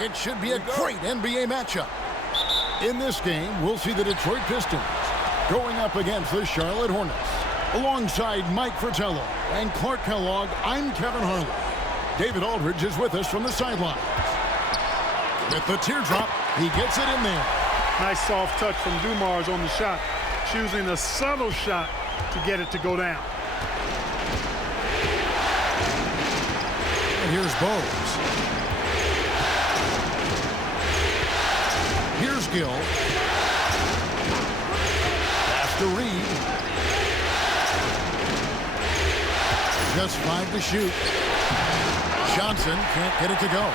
It should be a great NBA matchup. In this game, we'll see the Detroit Pistons going up against the Charlotte Hornets. Alongside Mike Fratello and Clark Kellogg, I'm Kevin Harlan. David Aldridge is with us from the sidelines. With the teardrop, he gets it in there. Nice soft touch from Dumars on the shot, choosing a subtle shot to get it to go down. And here's Bowes. Here's Gill. Pass to Reed. Just 5 to shoot. Johnson can't get it to go.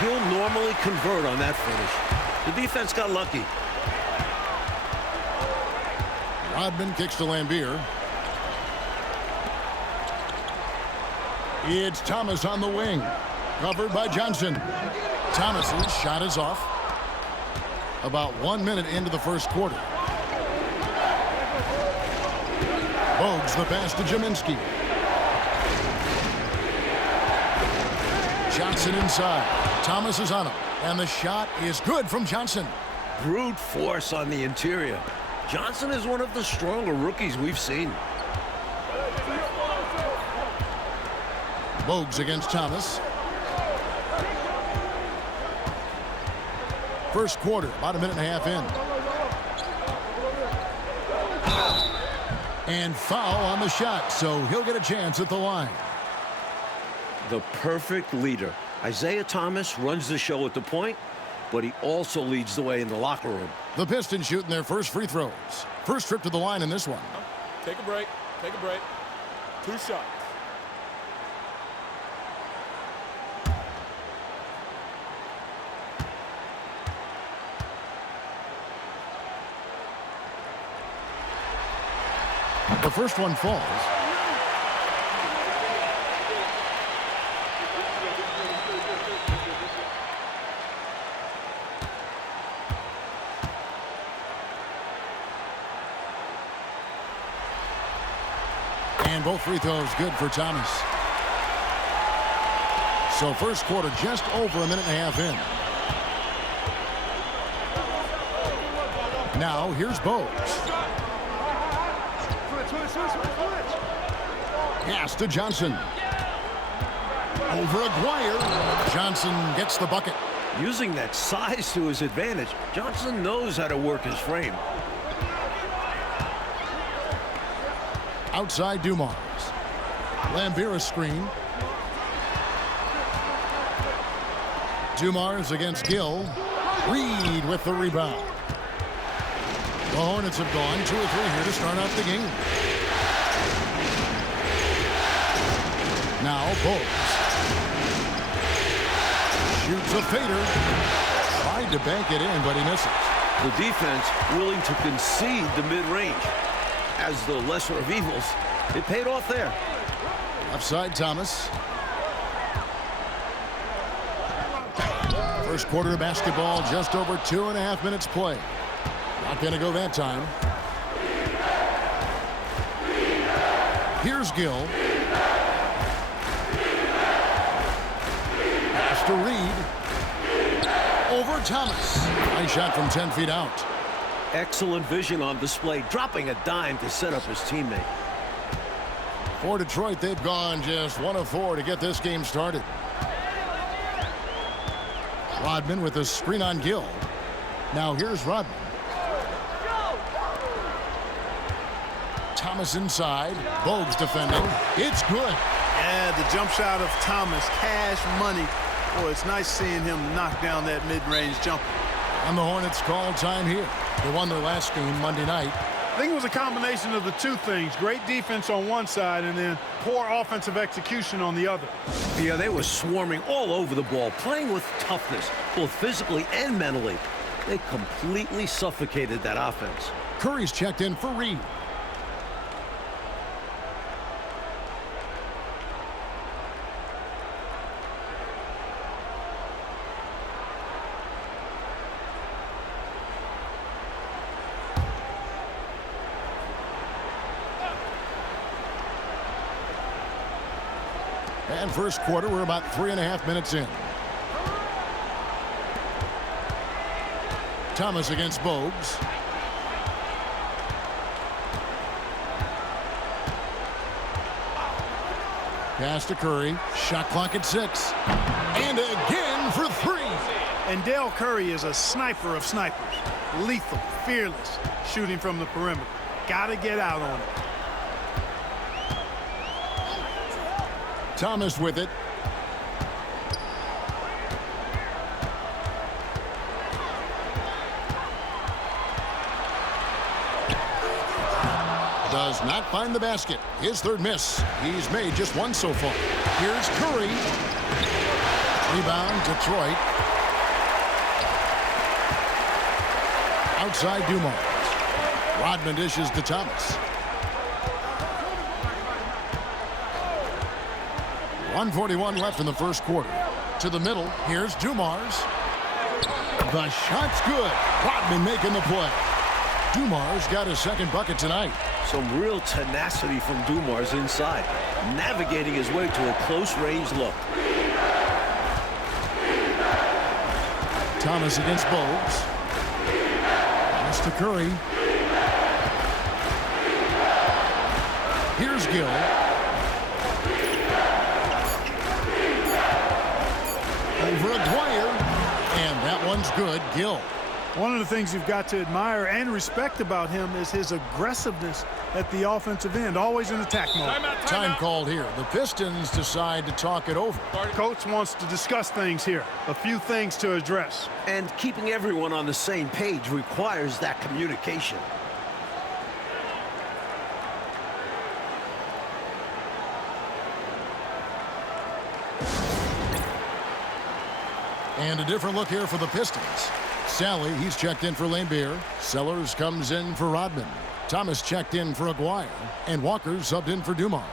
He'll normally convert on that finish. The defense got lucky. Rodman kicks to Lambeer. It's Thomas on the wing. Covered by Johnson. Thomas's shot is off. About 1 minute into the first quarter. Bogues the pass to Jaminski. Johnson inside. Thomas is on him. And the shot is good from Johnson. Brute force on the interior. Johnson is one of the stronger rookies we've seen. Bogues against Thomas. First quarter, about a minute and a half in. And foul on the shot, so he'll get a chance at the line. The perfect leader. Isaiah Thomas runs the show at the point, but he also leads the way in the locker room. The Pistons shooting their first free throws. First trip to the line in this one. Take a break. Take a break. 2 shots. The first one falls. And both free throws good for Thomas. So first quarter just over a minute and a half in. Now here's Bogues. Pass to Johnson. Over Aguirre. Johnson gets the bucket. Using that size to his advantage, Johnson knows how to work his frame. Outside Dumars. Lambeer screen. Dumars against Gill. Reed with the rebound. The Hornets have gone 2 or 3 here to start out the game. Now Bogues. Shoots a fader. Tried to bank it in, but he misses. The defense willing to concede the mid-range. As the lesser of evils, it paid off there. Upside Thomas. First quarter of basketball, just over 2.5 minutes play. Not going to go that time. Here's Gill. Pass to Reed. Over Thomas. Nice shot from 10 feet out. Excellent vision on display, dropping a dime to set up his teammate. For Detroit, they've gone just 1 of 4 to get this game started. Rodman with a screen on Gill. Now here's Rodman. Thomas inside. Bogues defending. It's good. Yeah, the jump shot of Thomas, cash money. Boy, it's nice seeing him knock down that mid-range jumper. And the Hornets call time here. They won their last game Monday night. I think it was a combination of the two things. Great defense on one side and then poor offensive execution on the other. Yeah, they were swarming all over the ball, playing with toughness, both physically and mentally. They completely suffocated that offense. Curry's checked in for Reed. And first quarter, we're about 3.5 minutes in. Thomas against Bogues. Pass to Curry. Shot clock at 6. And again for 3. And Dell Curry is a sniper of snipers. Lethal, fearless, shooting from the perimeter. Gotta get out on it. Thomas with it. Does not find the basket. His third miss. He's made just one so far. Here's Curry. Rebound, Detroit. Outside Dumars. Rodman dishes to Thomas. 1:41 left in the first quarter. To the middle. Here's Dumars. The shot's good. Rodman making the play. Dumars got his second bucket tonight. Some real tenacity from Dumars inside, navigating his way to a close-range look. Thomas against Bogues. Pass to Curry. Here's Gill. Over Aguirre. And that one's good. Gill. One of the things you've got to admire and respect about him is his aggressiveness at the offensive end, always in attack mode. Time called here. The Pistons decide to talk it over. Coach wants to discuss things here. A few things to address. And keeping everyone on the same page requires that communication. And a different look here for the Pistons. Sally, he's checked in for Laimbeer. Sellers comes in for Rodman. Thomas checked in for Aguirre. And Walker subbed in for Dumars.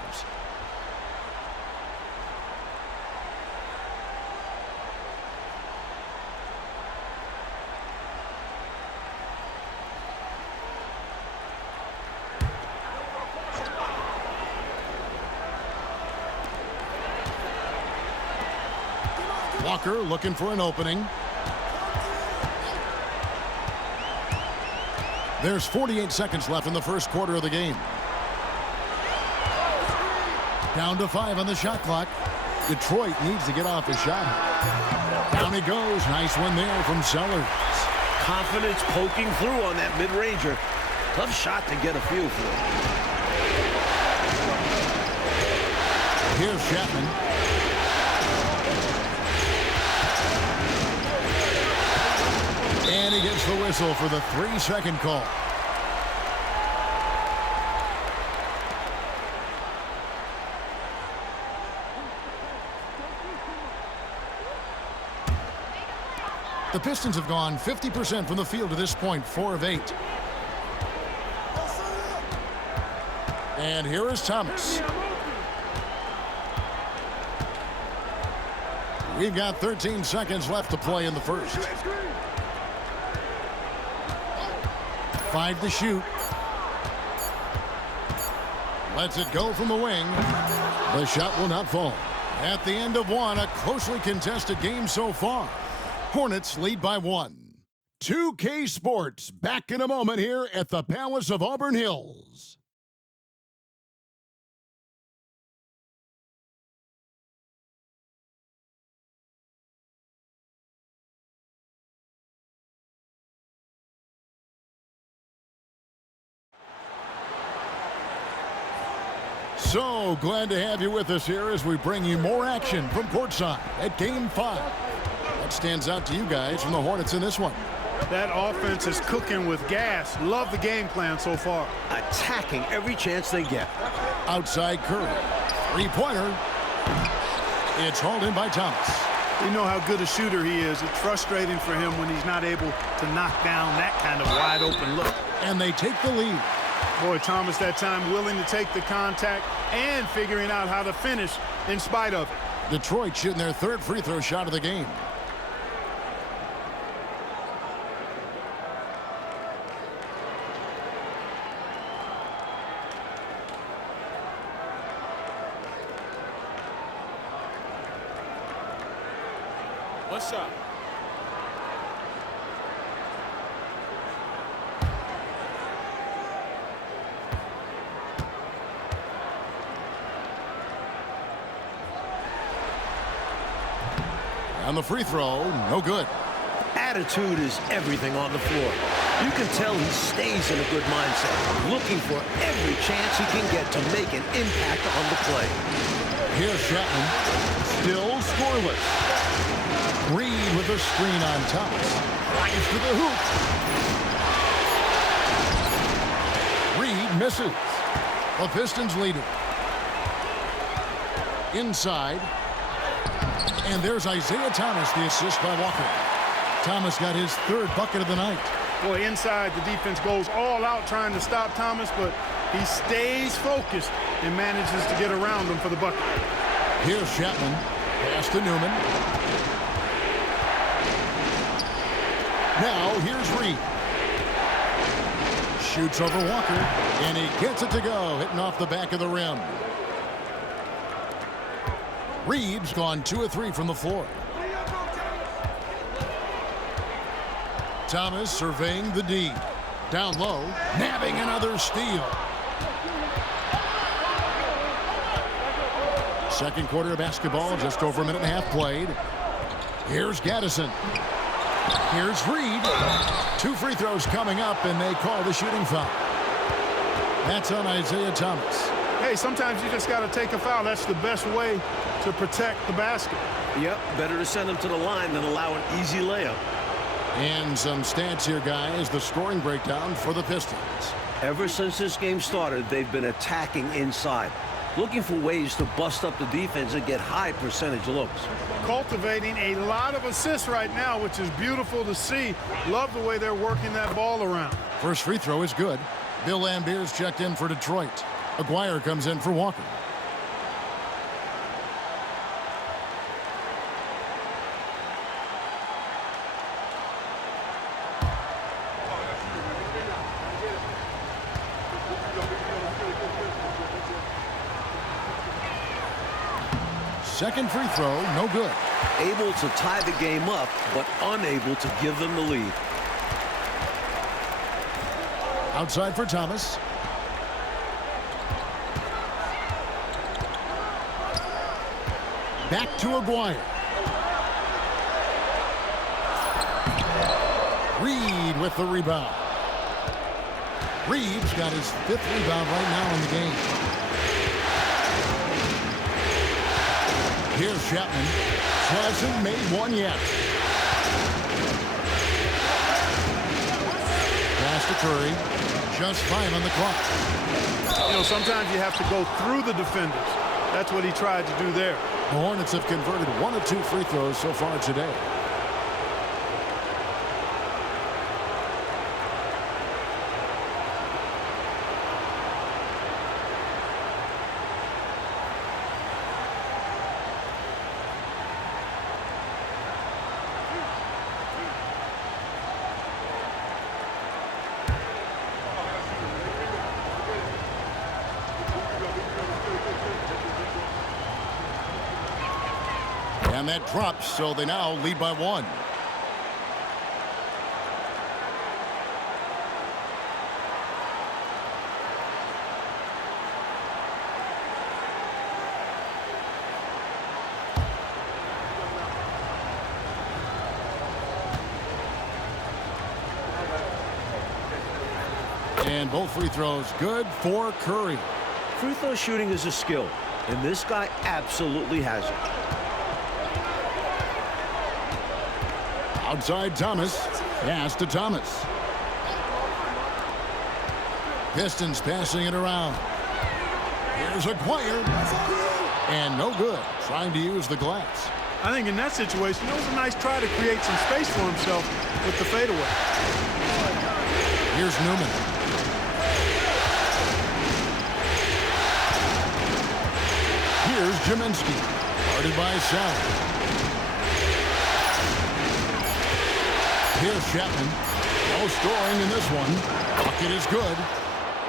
Walker looking for an opening. There's 48 seconds left in the first quarter of the game. Down to 5 on the shot clock. Detroit needs to get off his shot. Down he goes. Nice one there from Sellers. Confidence poking through on that mid-ranger. Tough shot to get a feel for. Here's Chapman. And he gets the whistle for the 3-second call. The Pistons have gone 50% from the field to this point, 4 of 8. And here is Thomas. We've got 13 seconds left to play in the first. 5 to shoot. Lets it go from the wing. The shot will not fall. At the end of one, a closely contested game so far. Hornets lead by 1. 2K Sports back in a moment here at the Palace of Auburn Hills. So glad to have you with us here as we bring you more action from courtside at Game 5. What stands out to you guys from the Hornets in this one? That offense is cooking with gas. Love the game plan so far. Attacking every chance they get. Outside Curry. Three-pointer. It's hauled in by Thomas. We know how good a shooter he is. It's frustrating for him when he's not able to knock down that kind of wide-open look. And they take the lead. Boy, Thomas that time willing to take the contact and figuring out how to finish in spite of it. Detroit shooting their third free throw shot of the game. One shot. And the free throw, no good. Attitude is everything on the floor. You can tell he stays in a good mindset, looking for every chance he can get to make an impact on the play. Here's Chapman, still scoreless. Reed with a screen on top. Drives to the hoop. Reed misses. The Pistons lead it. Inside. And there's Isaiah Thomas, the assist by Walker. Thomas got his third bucket of the night. Boy, inside, the defense goes all out trying to stop Thomas, but he stays focused and manages to get around him for the bucket. Here's Chapman. Pass to Newman. Now, here's Reed. Shoots over Walker, and he gets it to go, hitting off the back of the rim. Reed's gone 2 of 3 from the floor. Thomas surveying the D. Down low, nabbing another steal. Second quarter of basketball, just over a minute and a half played. Here's Gaddison. Here's Reed. 2 free throws coming up, and they call the shooting foul. That's on Isaiah Thomas. Hey, sometimes you just got to take a foul. That's the best way to protect the basket. Yep, better to send him to the line than allow an easy layup. And some stats here, guys. The scoring breakdown for the Pistons. Ever since this game started, they've been attacking inside, looking for ways to bust up the defense and get high percentage looks. Cultivating a lot of assists right now, which is beautiful to see. Love the way they're working that ball around. First free throw is good. Bill Lambert's checked in for Detroit. Aguirre comes in for Walker. Second free throw, no good. Able to tie the game up, but unable to give them the lead. Outside for Thomas. Back to Aguirre. Reed with the rebound. Reed's got his 5th rebound right now in the game. Here's Chapman. Hasn't made one yet. Pass to Curry. Just 5 on the clock. You know, sometimes you have to go through the defenders. That's what he tried to do there. The Hornets have converted 1 of 2 free throws so far today. And that drops, so they now lead by 1. And both free throws good for Curry. Free throw shooting is a skill, and this guy absolutely has it. Outside Thomas. Pass to Thomas. Pistons passing it around. Here's Aguirre. And no good. Trying to use the glass. I think in that situation, that was a nice try to create some space for himself with the fadeaway. Here's Newman. Here's Jaminski. Guarded by Sally. Here's Chapman. No scoring in this one. Bucket is good.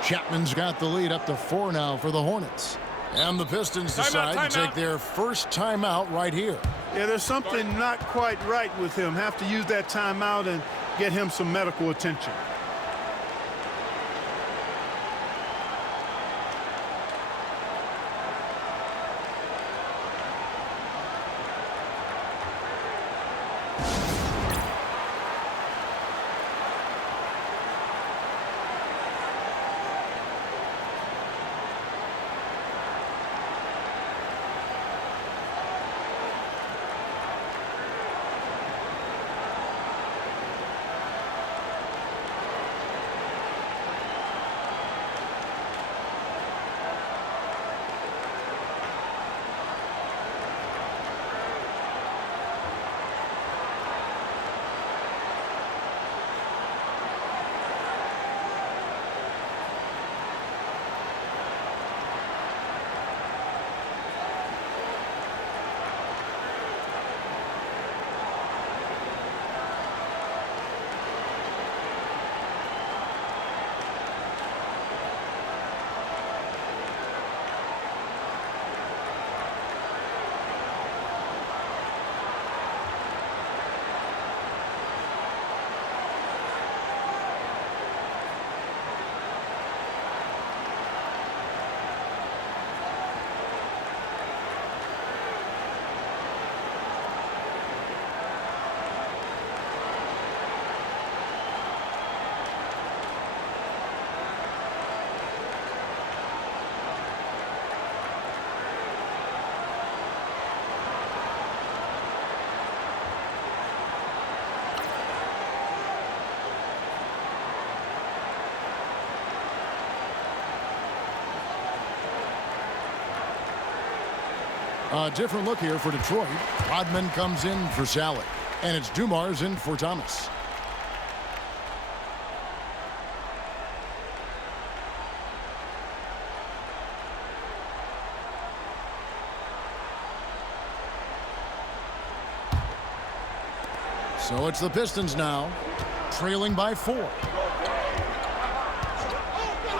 Chapman's got the lead up to 4 now for the Hornets. And the Pistons decide to take their first timeout right here. Yeah, there's something not quite right with him. Have to use that timeout and get him some medical attention. A different look here for Detroit. Rodman comes in for Sally. And it's Dumars in for Thomas. So it's the Pistons now, trailing by 4.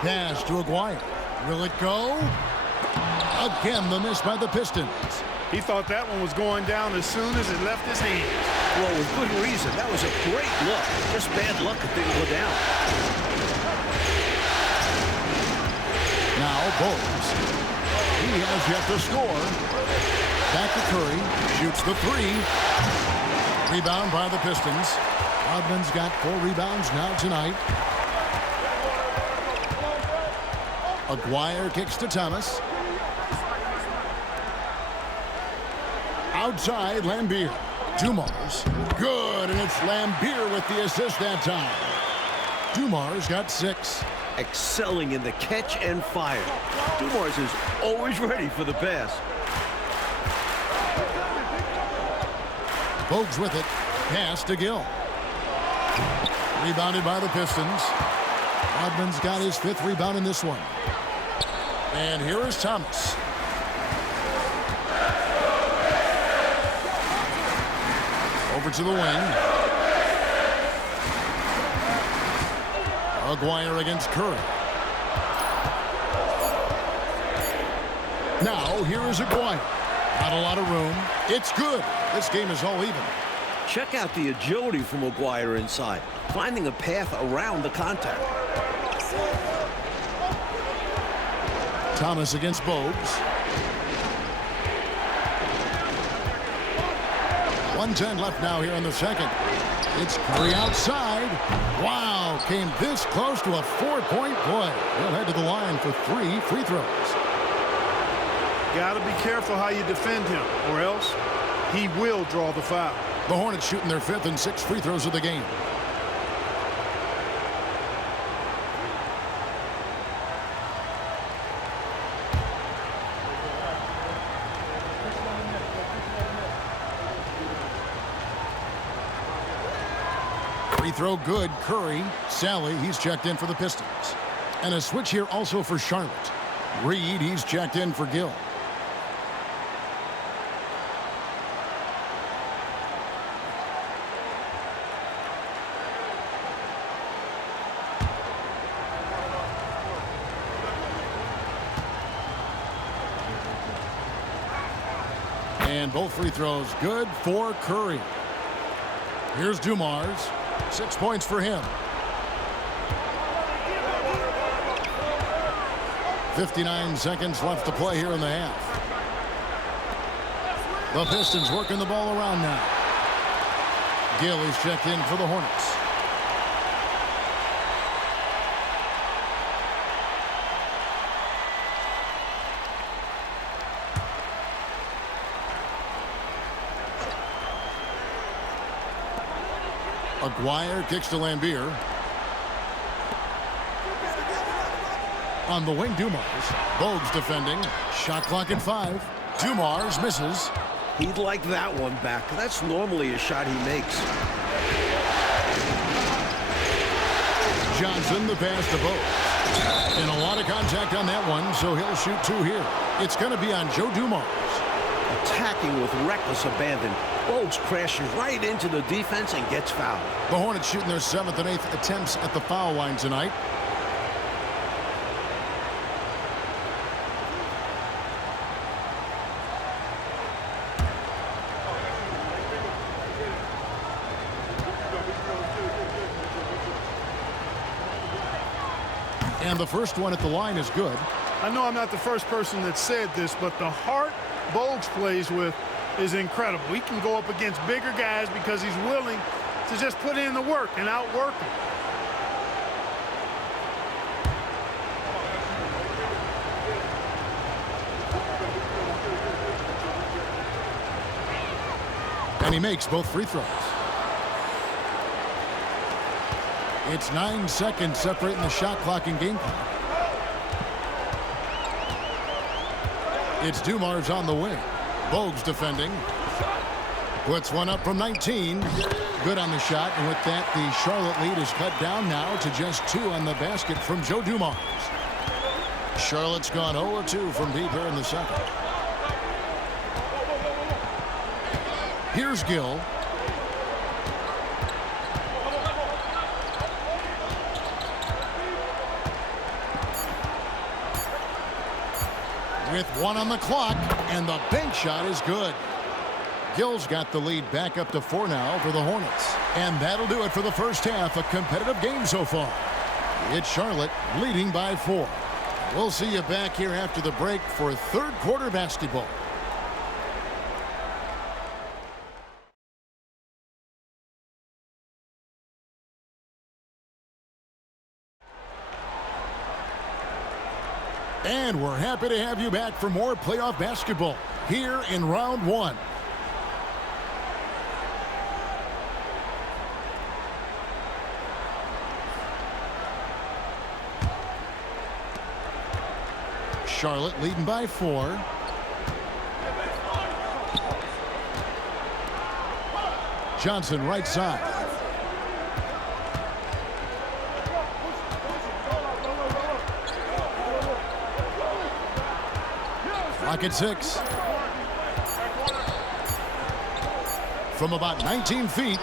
Pass to Aguirre. Will it go? Again, the miss by the Pistons. He thought that one was going down as soon as it left his hands. Well, with good reason. That was a great look. Just bad luck it didn't go down. Now, Bowles. He has yet to score. Back to Curry. Shoots the 3. Rebound by the Pistons. Rodman's got 4 rebounds now tonight. Aguirre kicks to Thomas. Outside, Lambier. Dumars. Good, and it's Lambier with the assist that time. Dumars got 6. Excelling in the catch and fire. Dumars is always ready for the pass. Bogues with it. Pass to Gill. Rebounded by the Pistons. Rodman's got his 5th rebound in this one. And here is Thomas. Over to the wing. Aguirre against Curry. Now, here is Aguirre. Not a lot of room. It's good. This game is all even. Check out the agility from Aguirre inside, finding a path around the contact. Thomas against Bogues. 1:10 left now here in the second. It's Curry outside. Wow, came this close to a 4-point play. He'll head to the line for 3 free throws. Got to be careful how you defend him, or else he will draw the foul. The Hornets shooting their 5th and 6th free throws of the game. Free throw good. Curry. Sally, he's checked in for the Pistons. And a switch here also for Charlotte. Reed, he's checked in for Gill. And both free throws good for Curry. Here's Dumars. 6 points for him. 59 seconds left to play here in the half. The Pistons working the ball around now. Gill is checked in for the Hornets. Aguirre kicks to Lambier. On the wing, Dumars. Bogues defending. Shot clock at 5. Dumars misses. He'd like that one back. That's normally a shot he makes. Johnson, the pass to Bogues. And a lot of contact on that one, so he'll shoot 2 here. It's going to be on Joe Dumars. Attacking with reckless abandon. Bogues crashes right into the defense and gets fouled. The Hornets shooting their 7th and 8th attempts at the foul line tonight. And the first one at the line is good. I know I'm not the first person that said this, but the heart Bogues plays with is incredible. He can go up against bigger guys because he's willing to just put in the work and outwork them. And he makes both free throws. It's 9 seconds separating the shot clock and game clock. It's Dumars on the wing. Bogues defending. Puts one up from 19. Good on the shot, and with that, the Charlotte lead is cut down now to just 2 on the basket from Joe Dumars. Charlotte's gone 0-2 from deep here in the second. Here's Gill. With 1 on the clock, and the bank shot is good. Gill's got the lead back up to 4 now for the Hornets. And that'll do it for the first half. A competitive game so far. It's Charlotte leading by 4. We'll see you back here after the break for third quarter basketball. And we're happy to have you back for more playoff basketball here in round 1. Charlotte leading by 4. Johnson right side. Clock at 6. From about 19 feet,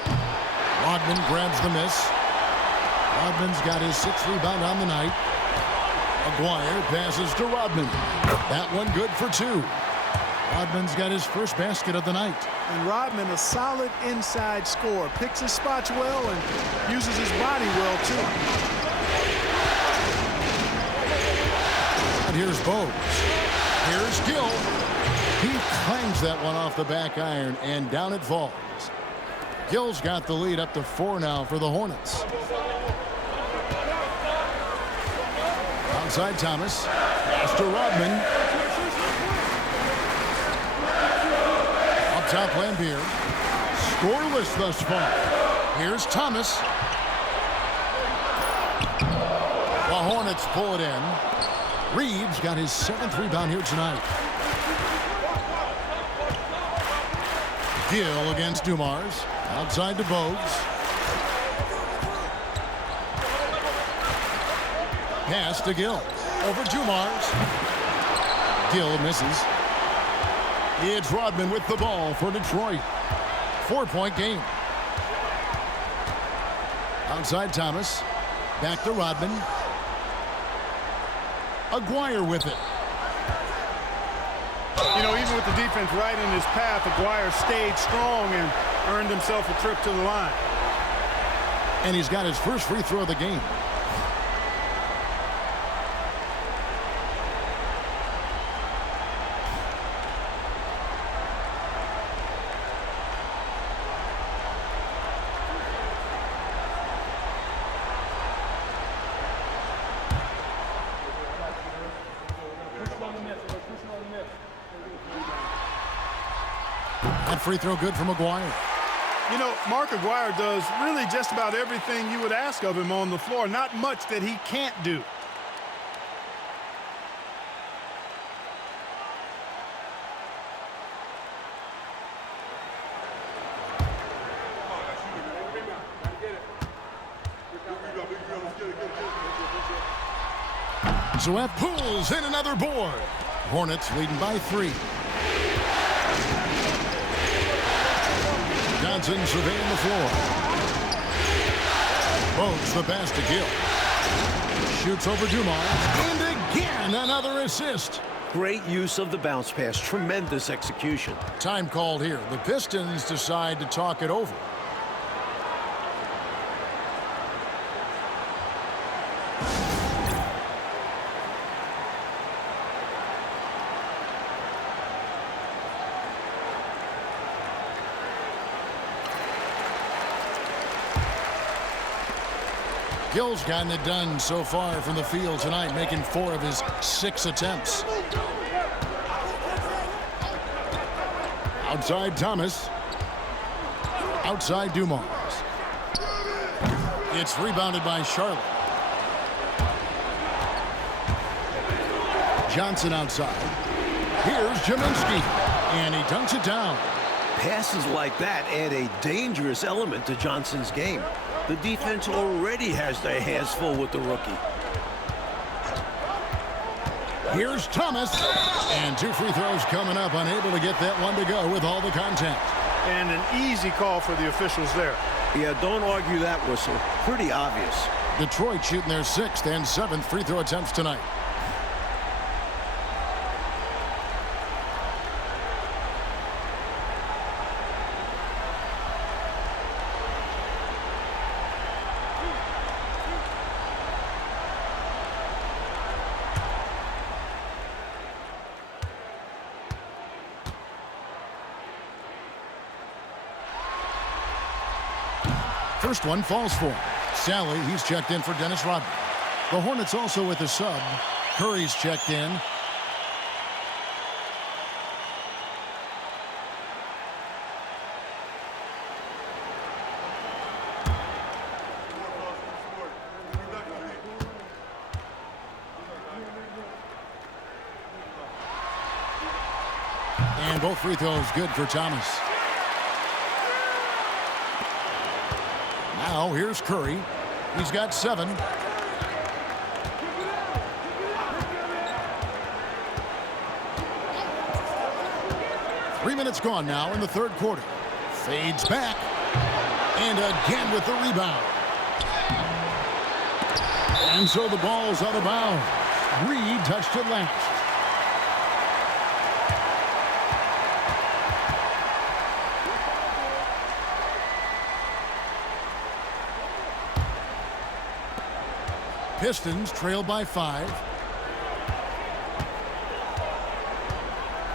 Rodman grabs the miss. Rodman's got his 6th rebound on the night. Aguirre passes to Rodman. That one good for 2. Rodman's got his first basket of the night. And Rodman, a solid inside scorer. Picks his spots well and uses his body well, too. And here's Bogues. Here's Gill. He clangs that one off the back iron, and down it falls. Gill's got the lead up to 4 now for the Hornets. Outside Thomas. Pass to Rodman. Up top Lambier. Scoreless thus far. Here's Thomas. The Hornets pull it in. Reeves got his 7th rebound here tonight. Gill against Dumars. Outside to Bogues. Pass to Gill. Over Dumars. Gill misses. It's Rodman with the ball for Detroit. 4-point game. Outside Thomas. Back to Rodman. Aguirre with it. You know, even with the defense right in his path, Aguirre stayed strong and earned himself a trip to the line. And he's got his first free throw of the game. That free throw good from Aguirre. You know, Mark Aguirre does really just about everything you would ask of him on the floor. Not much that he can't do. Zouef pulls in another board. Hornets leading by 3. Johnson surveying the floor. Bogues the pass to Gill. Shoots over Dumars. And again, another assist. Great use of the bounce pass. Tremendous execution. Time called here. The Pistons decide to talk it over. Gill's gotten it done so far from the field tonight, making 4 of his 6 attempts. Outside Thomas. Outside Dumars. It's rebounded by Charlotte. Johnson outside. Here's Jaminski. And he dunks it down. Passes like that add a dangerous element to Johnson's game. The defense already has their hands full with the rookie. Here's Thomas. And 2 free throws coming up, unable to get that one to go with all the contact. And an easy call for the officials there. Yeah, don't argue that whistle. Pretty obvious. Detroit shooting their 6th and 7th free throw attempts tonight. First one falls for him. Sally, he's checked in for Dennis Rodman. The Hornets also with a sub. Curry's checked in. And both free throws good for Thomas. Now here's Curry. He's got 7. Three minutes gone now in the third quarter. Fades back. And again with the rebound. And so the ball's out of bounds. Reed touched it last. Pistons trail by 5.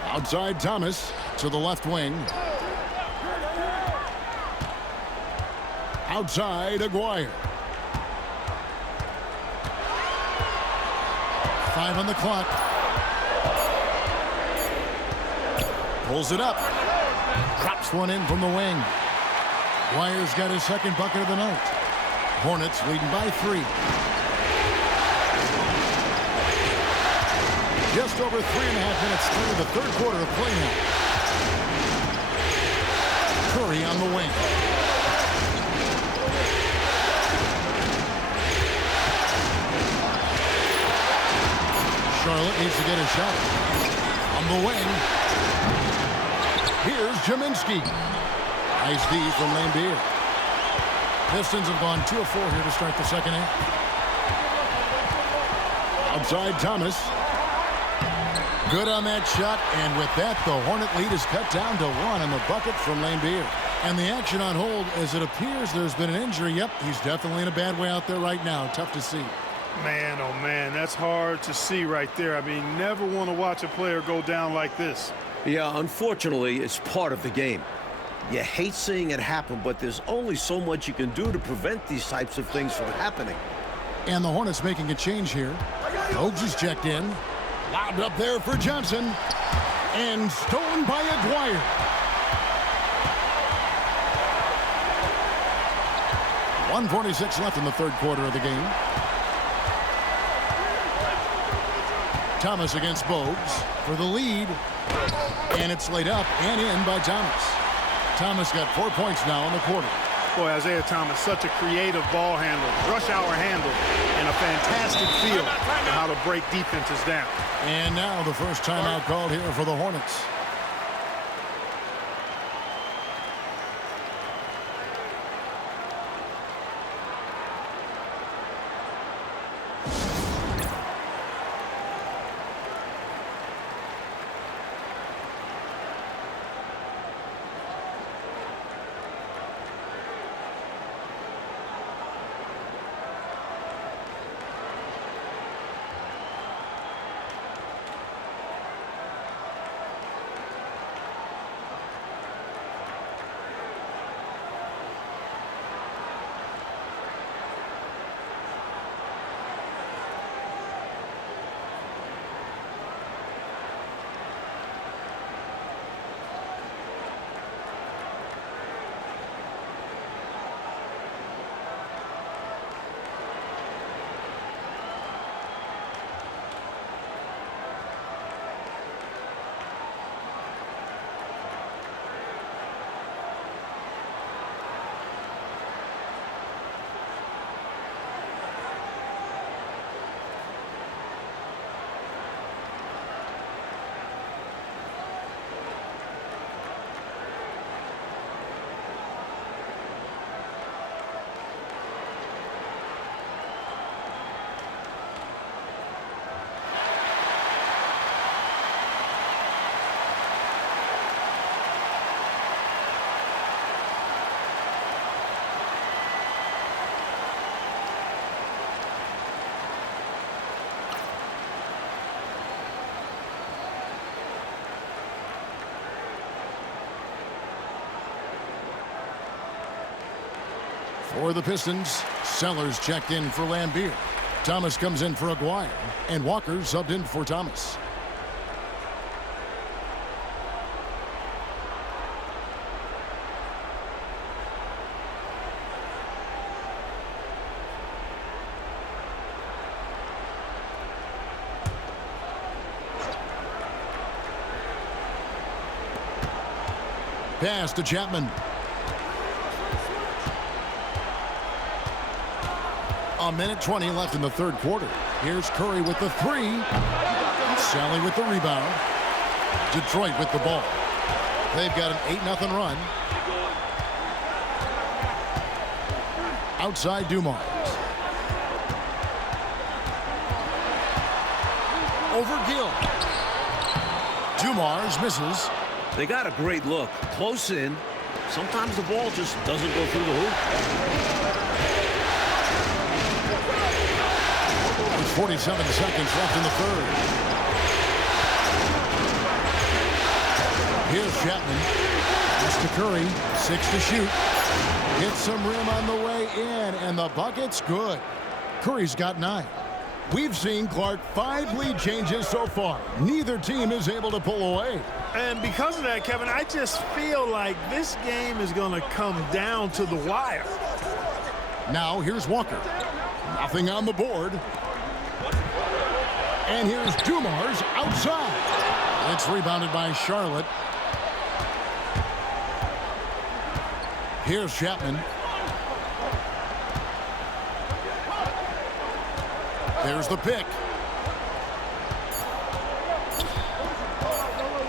Outside Thomas to the left wing. Outside Aguirre. 5 on the clock. Pulls it up. Drops one in from the wing. Aguirre's got his 2nd bucket of the night. Hornets leading by 3. Just over 3.5 minutes through the third quarter of play now. Curry on the wing. Charlotte needs to get a shot. On the wing. Here's Jaminski. Nice D from Lambeer. Pistons have gone 2 of 4 here to start the second half. Outside Thomas. Good on that shot, and with that, the Hornet lead is cut down to 1 on the bucket from Lambeer. And the action on hold, as it appears there's been an injury. Yep, he's definitely in a bad way out there right now. Tough to see. Man, oh man, that's hard to see right there. I mean, never want to watch a player go down like this. Yeah, unfortunately, it's part of the game. You hate seeing it happen, but there's only so much you can do to prevent these types of things from happening. And the Hornets making a change here. Oaks is checked in. Lobbed up there for Johnson. And stolen by Aguirre. .146 left in the third quarter of the game. Thomas against Bogues for the lead. And it's laid up and in by Thomas. Thomas got 4 points now in the quarter. Boy, Isaiah Thomas, such a creative ball handler, rush hour handle, and a fantastic feel for how to break defenses down. And now the first timeout called here for the Hornets. For the Pistons, Sellers checked in for Lambeer. Thomas comes in for Aguirre, and Walker subbed in for Thomas. Pass to Chapman. A minute 20 left in the third quarter. Here's Curry with the three. Sally with the rebound. Detroit with the ball. They've got an 8-0 run. Outside Dumars. Over Gill. Dumars misses. They got a great look. Close in. Sometimes the ball just doesn't go through the hoop. 47 seconds left in the third. Here's Chapman. Pass to Curry. 6 to shoot. Gets some rim on the way in, and the bucket's good. Curry's got 9. We've seen, Clark, 5 lead changes so far. Neither team is able to pull away. And because of that, Kevin, I just feel like this game is going to come down to the wire. Now here's Walker. Nothing on the board. And here's Dumars outside. It's rebounded by Charlotte. Here's Chapman. There's the pick.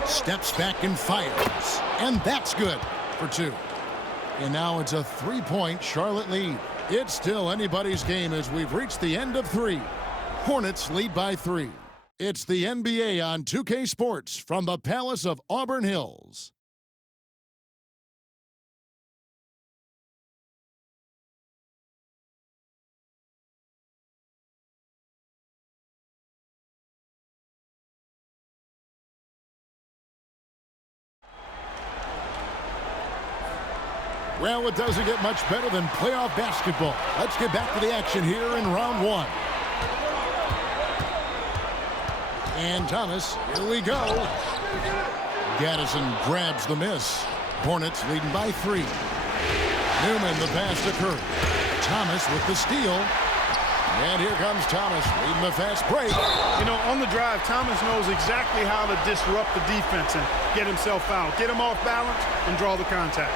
Steps back and fires. And that's good for 2. And now it's a 3-point Charlotte lead. It's still anybody's game as we've reached the end of 3. Hornets lead by 3. It's the NBA on 2K Sports from the Palace of Auburn Hills. Well, it doesn't get much better than playoff basketball. Let's get back to the action here in round 1. And Thomas, here we go. Gaddison grabs the miss. Hornets leading by 3. Newman the pass to Curry. Thomas with the steal. And here comes Thomas leading the fast break. You know, on the drive, Thomas knows exactly how to disrupt the defense and get himself fouled. Get him off balance and draw the contact.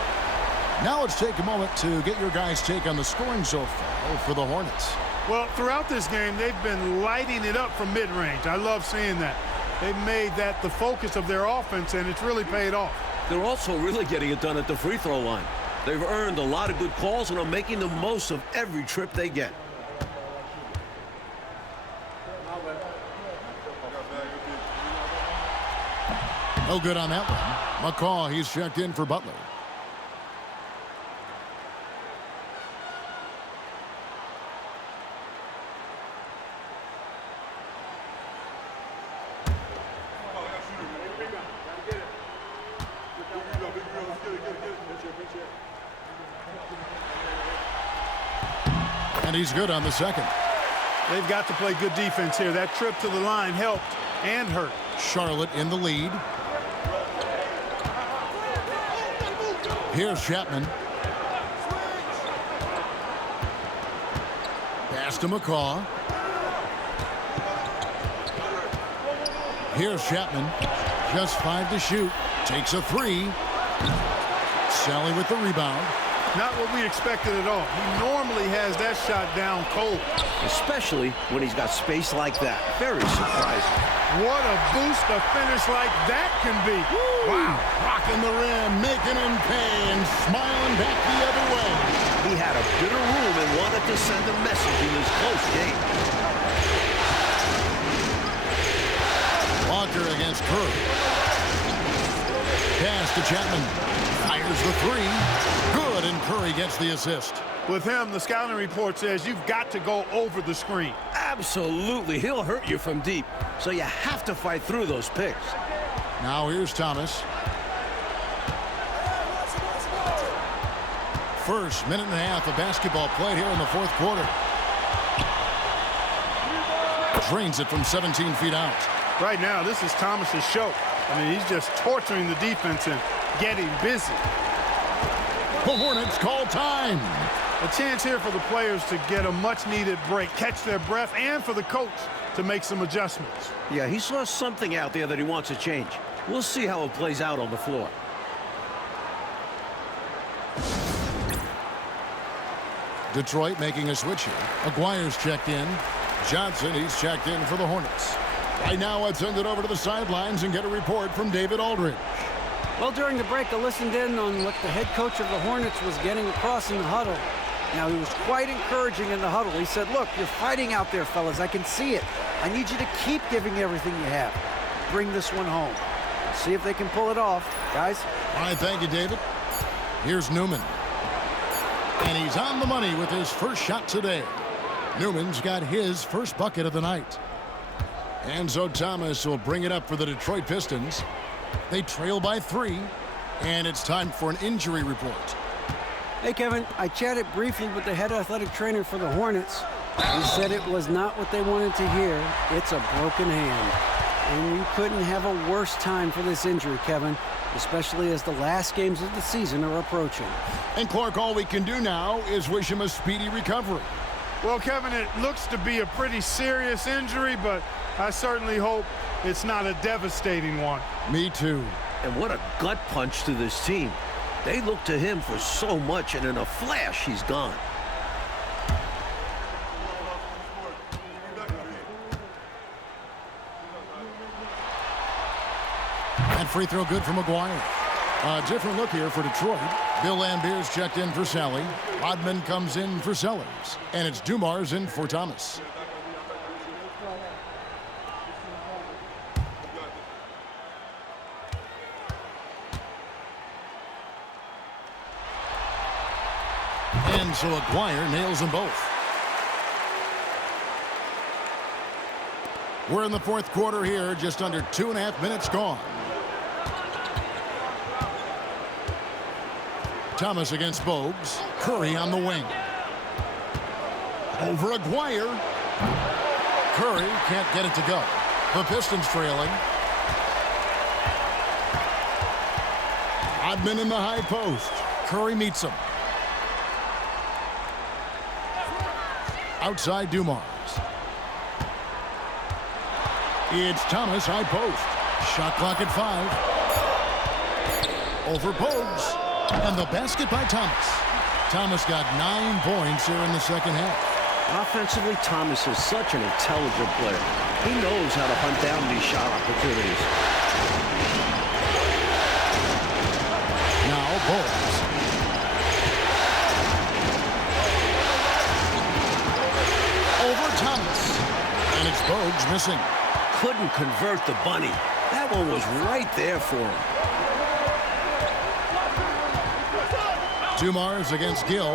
Now let's take a moment to get your guys' take on the scoring so far for the Hornets. Well, throughout this game, they've been lighting it up from mid-range. I love seeing that. They've made that the focus of their offense, and it's really paid off. They're also really getting it done at the free throw line. They've earned a lot of good calls and are making the most of every trip they get. No good on that one. McCaw, he's checked in for Butler. And he's good on the second. They've got to play good defense here. That trip to the line helped and hurt. Charlotte in the lead. Here's Chapman. Pass to McCaw. Here's Chapman. Just 5 to shoot. Takes a 3. Sally with the rebound. Not what we expected at all. He normally has that shot down cold. Especially when he's got space like that. Very surprising. What a boost a finish like that can be. Woo! Wow. Rocking the rim, making him pay, and smiling back the other way. He had a bitter room and wanted to send a message in this close game. Walker against Curry. Pass to Chapman. Fires the 3. Good, and Curry gets the assist. With him, the scouting report says you've got to go over the screen. Absolutely. He'll hurt you from deep, so you have to fight through those picks. Now here's Thomas. First minute and a half of basketball played here in the fourth quarter. Drains it from 17 feet out. Right now, this is Thomas's show. I mean, he's just torturing the defense and getting busy. The Hornets call time. A chance here for the players to get a much-needed break, catch their breath, and for the coach to make some adjustments. Yeah, he saw something out there that he wants to change. We'll see how it plays out on the floor. Detroit making a switch here. Aguirre's checked in. Johnson, he's checked in for the Hornets. Right now, let's send it over to the sidelines and get a report from David Aldridge. Well, during the break, I listened in on what the head coach of the Hornets was getting across in the huddle. Now, he was quite encouraging in the huddle. He said, look, you're fighting out there, fellas. I can see it. I need you to keep giving everything you have. Bring this one home. See if they can pull it off. Guys? All right, thank you, David. Here's Newman. And he's on the money with his first shot today. Newman's got his first bucket of the night. And so Thomas will bring it up for the Detroit Pistons. They trail by 3, and it's time for an injury report. Hey, Kevin, I chatted briefly with the head athletic trainer for the Hornets. He said it was not what they wanted to hear. It's a broken hand. And you couldn't have a worse time for this injury, Kevin, especially as the last games of the season are approaching. And Clark, all we can do now is wish him a speedy recovery. Well, Kevin, it looks to be a pretty serious injury, but I certainly hope it's not a devastating one. Me too. And what a gut punch to this team. They look to him for so much, and in a flash, he's gone. And free throw good from Aguirre. A different look here for Detroit. Bill Lambier's checked in for Sally. Rodman comes in for Sellers. And it's Dumars in for Thomas. And so Aguirre nails them both. We're in the fourth quarter here, just under 2.5 minutes gone. Thomas against Bogues. Curry on the wing. Over Aguirre. Curry can't get it to go. The Pistons trailing. Rodman in the high post. Curry meets him. Outside Dumars. It's Thomas, high post. Shot clock at 5. Over Bogues. And the basket by Thomas. Thomas got 9 points here in the second half. Offensively, Thomas is such an intelligent player. He knows how to hunt down these shot opportunities. Now Bogues. Over Thomas. And it's Bogues missing. Couldn't convert the bunny. That one was right there for him. Dumars against Gill.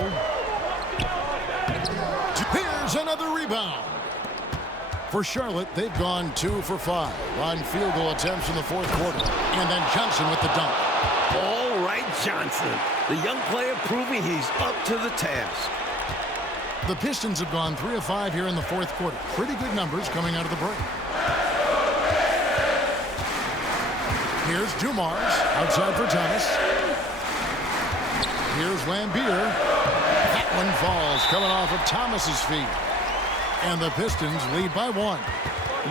Here's another rebound. For Charlotte, they've gone 2 for 5 on field goal attempts in the fourth quarter. And then Johnson with the dunk. All right, Johnson. The young player proving he's up to the task. The Pistons have gone 3 of 5 here in the fourth quarter. Pretty good numbers coming out of the break. Here's Dumars outside for Thomas. Here's Lambier. That one falls coming off of Thomas's feet. And the Pistons lead by 1.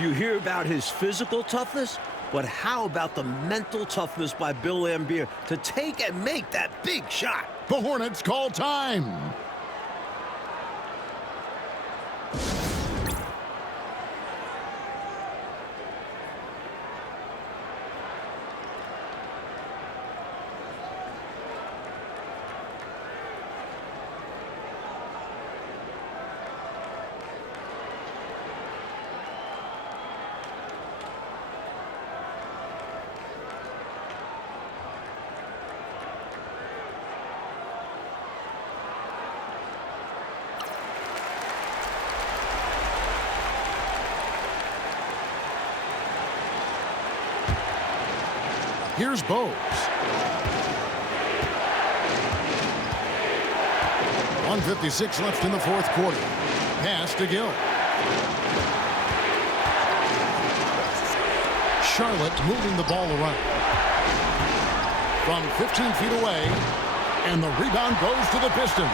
You hear about his physical toughness, but how about the mental toughness by Bill Lambier to take and make that big shot? The Hornets call time. Here's Bogues. 1:56 left in the fourth quarter. Pass to Gill. Charlotte moving the ball around. From 15 feet away, and the rebound goes to the Pistons.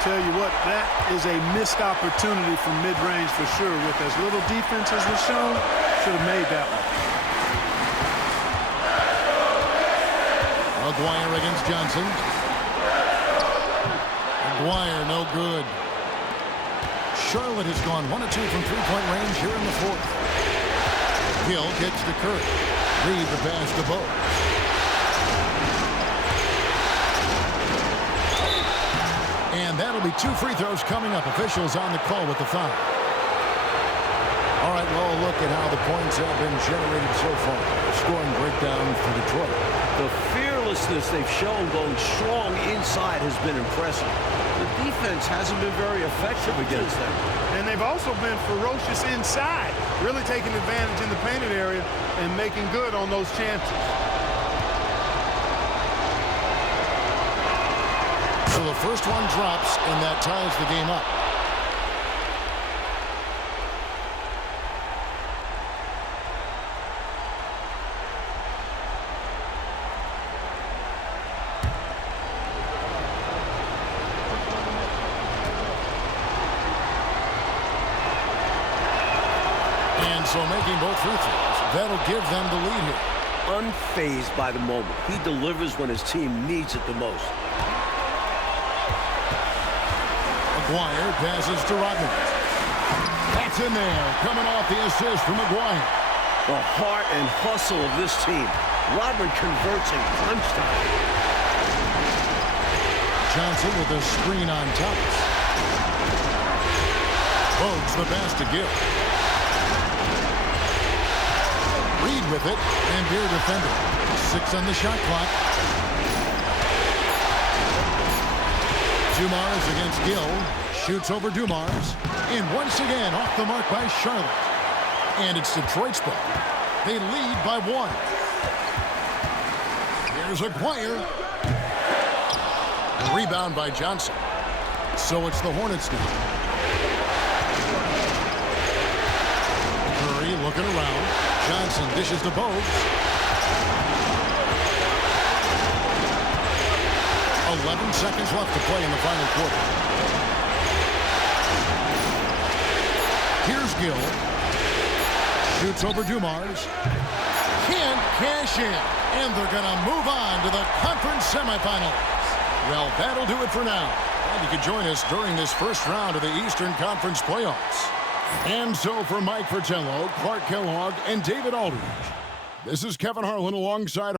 Tell you what, that is a missed opportunity from mid-range for sure. With as little defense as was shown, should have made that one. Maguire against Johnson. Maguire, no good. Charlotte has gone 1 of 2 from three-point range here in the fourth. Hill gets to Curry. Reed the pass to Bowe. And that'll be 2 free throws coming up. Officials on the call with the foul. All right, well, look at how the points have been generated so far. Scoring breakdown for Detroit. The fearlessness they've shown going strong inside has been impressive. The defense hasn't been very effective against them. And they've also been ferocious inside, really taking advantage in the painted area and making good on those chances. So the first one drops, and that ties the game up. And so making both free throws, that'll give them the lead here. Unfazed by the moment. He delivers when his team needs it the most. Maguire passes to Rodman. That's in there, coming off the assist from Maguire. The heart and hustle of this team. Rodman converts in crunch time. Johnson with a screen on Thomas. Bogues the pass to Gill. Reed with it, and Beer defended. 6 on the shot clock. Dumars against Gill. Shoots over Dumars. And once again, off the mark by Charlotte. And it's Detroit's ball. They lead by 1. Here's Aguirre. Rebound by Johnson. So it's the Hornets now. Curry looking around. Johnson dishes to Bogues. 11 seconds left to play in the final quarter. Here's Gill. Shoots over Dumars. Can't cash in. And they're going to move on to the conference semifinals. Well, that'll do it for now. And you can join us during this first round of the Eastern Conference playoffs. And so for Mike Fratello, Clark Kellogg, and David Aldridge, this is Kevin Harlan alongside